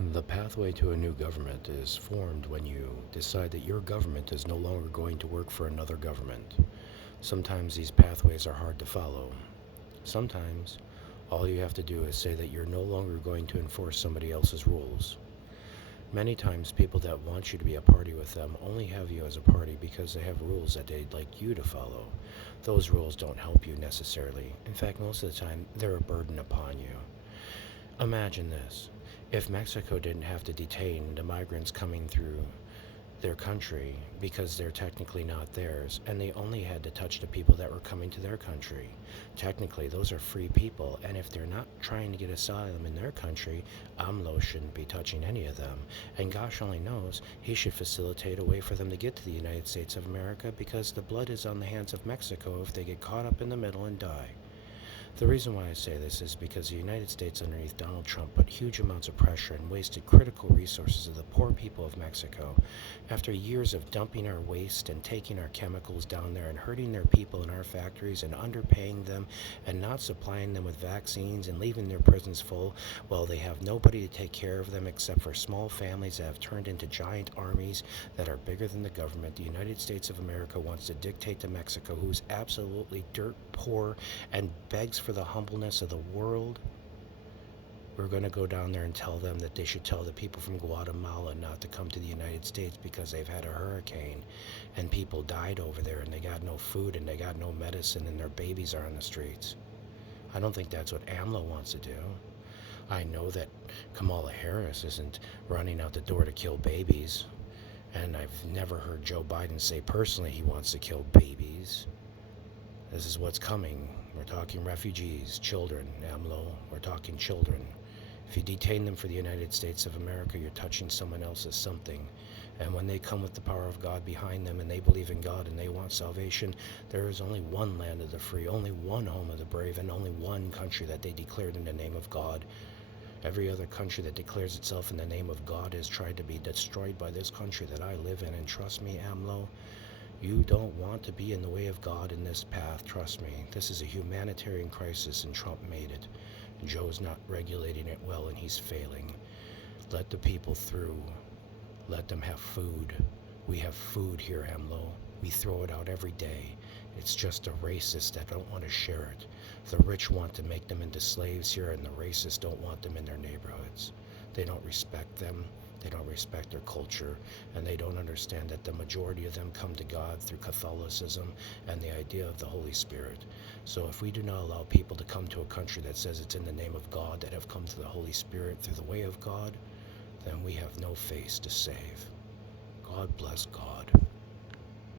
The pathway to a new government is formed when you decide that your government is no longer going to work for another government. Sometimes these pathways are hard to follow. Sometimes all you have to do is say that you're no longer going to enforce somebody else's rules. Many times, people that want you to be a party with them only have you as a party because they have rules that they'd like you to follow. Those rules don't help you necessarily. In fact, most of the time, they're a burden upon you. Imagine this. If Mexico didn't have to detain the migrants coming through their country because they're technically not theirs, and they only had to touch the people that were coming to their country. Technically, those are free people, and if they're not trying to get asylum in their country, AmLo shouldn't be touching any of them. And gosh only knows, he should facilitate a way for them to get to the United States of America because the blood is on the hands of Mexico if they get caught up in the middle and die. The reason why I say this is because the United States underneath Donald Trump put huge amounts of pressure and wasted critical resources of the poor people of Mexico. After years of dumping our waste and taking our chemicals down there and hurting their people in our factories and underpaying them and not supplying them with vaccines and leaving their prisons full, well, they have nobody to take care of them except for small families that have turned into giant armies that are bigger than the government. The United States of America wants to dictate to Mexico, who's absolutely dirt poor and begs for the humbleness of the world. We're going to go down there and tell them that they should tell the people from Guatemala not to come to the United States because they've had a hurricane and people died over there and they got no food and they got no medicine and their babies are on the streets. I don't think that's what AmLo wants to do. I know that Kamala Harris isn't running out the door to kill babies, and I've never heard Joe Biden say personally he wants to kill babies. This is what's coming. We're talking refugees, children, AmLo. We're talking children. If you detain them for the United States of America, you're touching someone else's something. And when they come with the power of God behind them and they believe in God and they want salvation, there is only one land of the free, only one home of the brave, and only one country that they declared in the name of God. Every other country that declares itself in the name of God has tried to be destroyed by this country that I live in. And trust me, AmLo, you don't want to be in the way of God in this path, trust me. This is a humanitarian crisis and Trump made it. Joe's not regulating it well and he's failing. Let the people through. Let them have food. We have food here, AmLo. We throw it out every day. It's just the racists that don't want to share it. The rich want to make them into slaves here and the racists don't want them in their neighborhoods. They don't respect them. They don't respect their culture, and they don't understand that the majority of them come to God through Catholicism and the idea of the Holy Spirit. So if we do not allow people to come to a country that says it's in the name of God, that have come to the Holy Spirit through the way of God, then we have no face to save. God bless God.